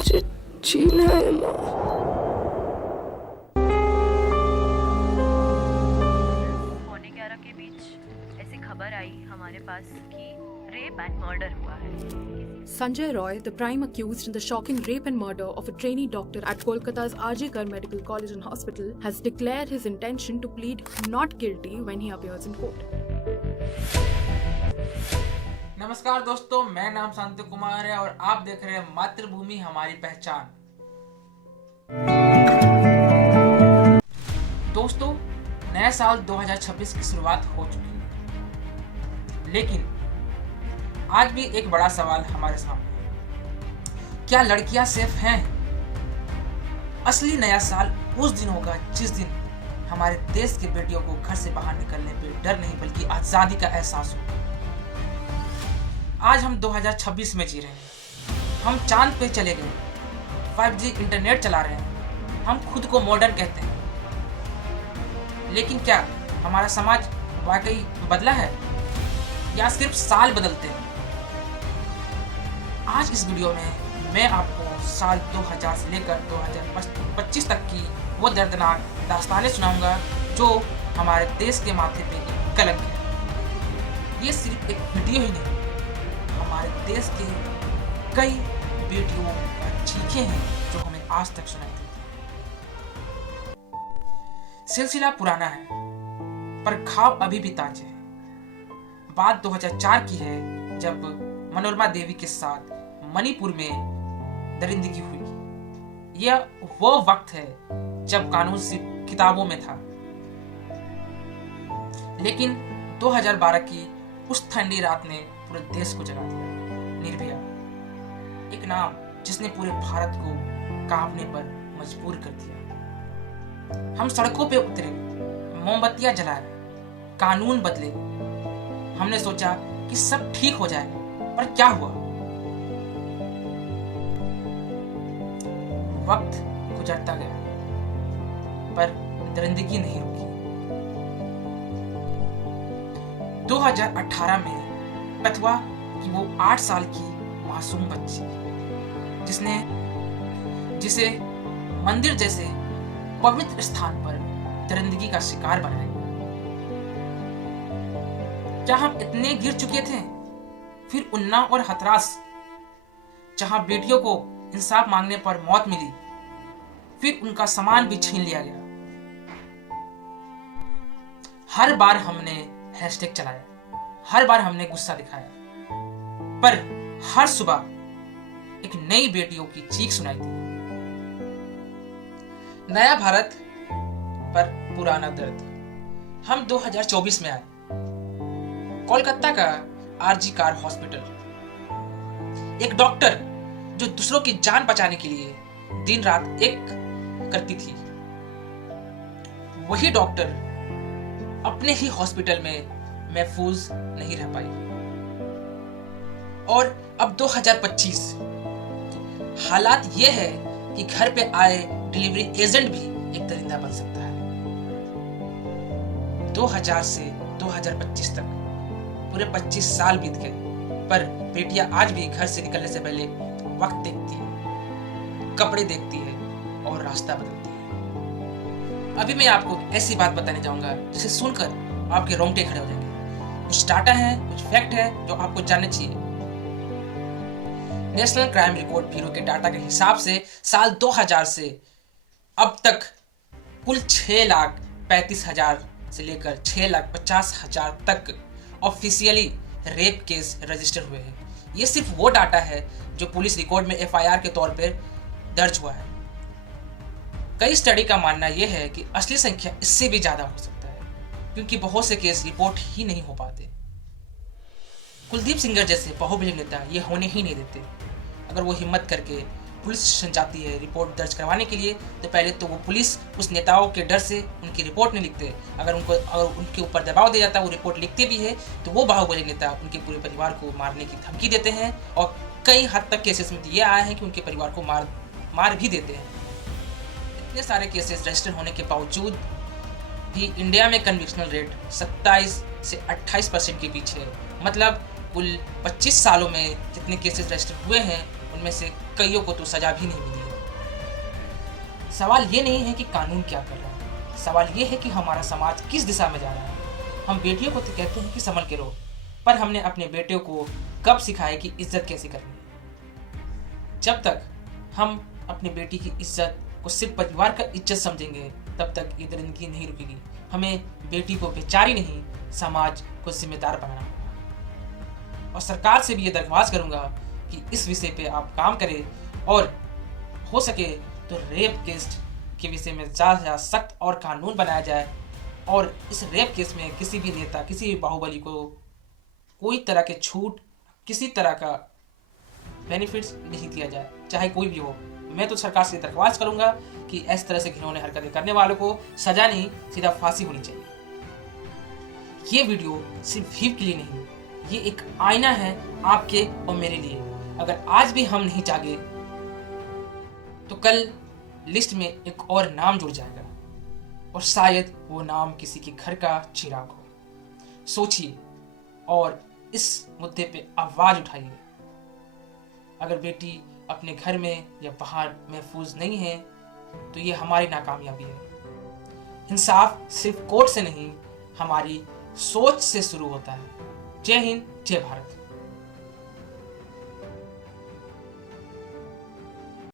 मुझे जीना है माँ। पौने 11 के बीच ऐसी खबर आई हमारे पास कि रेप एंड मर्डर हुआ है। Sanjay Roy, the prime accused in the shocking rape and murder of a trainee doctor at Kolkata's R.J. Kar Medical College and Hospital, has declared his intention to plead not guilty when he appears in court. नमस्कार दोस्तों, मैं नाम शांति कुमार है और आप देख रहे हैं मातृभूमि हमारी पहचान। दोस्तों, नया साल 2026 की शुरुआत हो चुकी है, लेकिन आज भी एक बड़ा सवाल हमारे सामने है। क्या लड़कियां सेफ हैं? असली नया साल उस दिन होगा जिस दिन हमारे देश के बेटियों को घर से बाहर निकलने पे डर नहीं बल्कि आजादी का एहसास होगा। आज हम 2026 में जी रहे हैं। हम चांद पे चले गए, 5G इंटरनेट चला रहे हैं, हम खुद को मॉडर्न कहते हैं। लेकिन क्या हमारा समाज वाकई बदला है या सिर्फ साल बदलते हैं? आज इस वीडियो में मैं आपको साल 2000 से लेकर 2025 तक की वो दर्दनाक दास्तानें सुनाऊंगा जो हमारे देश के माथे पे एक कलंक है। ये सिर्फ एक वीडियो ही नहीं, हमारे देश के कई बेटियों की चीखें हैं जो हमें आज तक सुनाई देती हैं। सिलसिला पुराना है पर घाव अभी भी ताजे हैं। बात 2004 की है जब मनोरमा देवी के साथ मणिपुर में दरिंदगी हुई। यह वो वक्त है जब कानून सिर्फ किताबों में था, लेकिन 2012 की उस ठंडी रात ने पूरे देश को जगा दिया। निर्भया, एक नाम जिसने पूरे भारत को कांपने पर मजबूर कर दिया। हम सड़कों पे उतरे, मोमबत्तियां जलाए, कानून बदले। हमने सोचा कि सब ठीक हो जाएगा, पर क्या हुआ? वक्त गुजरता गया पर दरिंदगी नहीं रुकी। 2018 में कथुआ की वो 8 साल की मासूम बच्ची जिसे मंदिर जैसे पवित्र स्थान पर दरिंदगी का शिकार बनाया गया। क्या हम इतने गिर चुके थे? फिर उन्नाव और हथरास, जहां बेटियों को इंसाफ मांगने पर मौत मिली, फिर उनका सामान भी छीन लिया गया। हर बार हमने हैशटैग चलाया, हर बार हमने गुस्सा दिखाया, पर हर सुबह एक नई बेटियों की चीख सुनाई दी। नया भारत पर पुराना दर्द। हम 2024 में आए। कोलकाता का आरजी कार हॉस्पिटल। एक डॉक्टर जो दूसरों की जान बचाने के लिए दिन रात एक करती थी, वही डॉक्टर अपने ही हॉस्पिटल में महफूज नहीं रह पाई। और अब 2025 हालात ये है कि घर पे आए डिलीवरी एजेंट भी एक दरिंदा बन सकता है। 2000 से 2025 तक पूरे 25 साल बीत गए, पर बेटियां आज भी घर से निकलने से पहले वक्त देखती है, कपड़े देखती है और रास्ता बदलती है। अभी मैं आपको ऐसी बात बताने जाऊंगा जिसे सुनकर आपके रोंगटे खड़े हो जाएंगे। कुछ डाटा है, कुछ फैक्ट है जो आपको जानने चाहिए। नेशनल क्राइम रिकॉर्ड ब्यूरो के डाटा के हिसाब से साल 2000 से अब तक कुल 6,35,000 से लेकर 6,50,000 तक ऑफिशियली रेप केस रजिस्टर हुए हैं। ये सिर्फ वो डाटा है जो पुलिस रिकॉर्ड में एफआईआर के तौर पर दर्ज हुआ है। कई स्टडी का मानना यह है कि असली संख्या इससे भी ज्यादा हो सकता है, क्योंकि बहुत से केस रिपोर्ट ही नहीं हो पाते। कुलदीप सिंगर जैसे बाहुबली नेता ये होने ही नहीं देते। अगर वो हिम्मत करके पुलिस स्टेशन जाती है रिपोर्ट दर्ज करवाने के लिए, तो पहले तो वो पुलिस उस नेताओं के डर से उनकी रिपोर्ट नहीं लिखते। अगर उनके ऊपर दबाव दिया जाता है, वो रिपोर्ट लिखते भी है, तो वो बाहुबली नेता उनके पूरे परिवार को मारने की धमकी देते हैं। और कई हद तक केसेस में ये आया है कि उनके परिवार को मार भी देते हैं। इतने सारे केसेस रजिस्टर होने के बावजूद भी इंडिया में कन्विक्शनल रेट 27 से 28% के पीछे है। मतलब कुल 25 सालों में जितने केसेस रजिस्टर हुए हैं उनमें से कईयों को तो सजा भी नहीं मिली है। सवाल ये नहीं है कि कानून क्या कर रहा है, सवाल ये है कि हमारा समाज किस दिशा में जा रहा है। हम बेटियों को तो कहते हैं कि संभल के रहो, पर हमने अपने बेटियों को कब सिखाया कि इज्जत कैसे करनी है। जब तक हम अपनी बेटी की इज्जत को सिर्फ परिवार का इज्जत समझेंगे, तब तक ये दरिंदगी नहीं रुकेगी। हमें बेटी को बेचारी नहीं, समाज को जिम्मेदार बनाना होगा। और सरकार से भी ये दरख्वास्त करूंगा कि इस विषय पे आप काम करें और हो सके तो रेप केस के विषय में ज़्यादा से ज़्यादा सख्त और कानून बनाया जाए, और इस रेप केस में किसी भी नेता, किसी भी बाहुबली को कोई तरह के छूट, किसी तरह का बेनिफिट्स नहीं दिया जाए, चाहे कोई भी हो। मैं तो सरकार से दरख्वास्त करूंगा कि इस तरह से घिनौने हरकतें करने वालों को सजा नहीं, सीधा फांसी होनी चाहिए। ये वीडियो सिर्फ भीड़ के लिए नहीं, ये एक आईना है आपके और मेरे लिए। अगर आज भी हम नहीं जागे तो कल लिस्ट में एक और नाम जुड़ जाएगा, और शायद वो नाम किसी के घर का चिराग हो। सोचिए और इस मुद्दे पे आवाज उठाइए। अगर बेटी अपने घर में या बाहर महफूज नहीं है तो ये हमारी नाकामयाबी है। इंसाफ सिर्फ कोर्ट से नहीं, हमारी सोच से शुरू होता है। जय हिंद, जय भारत।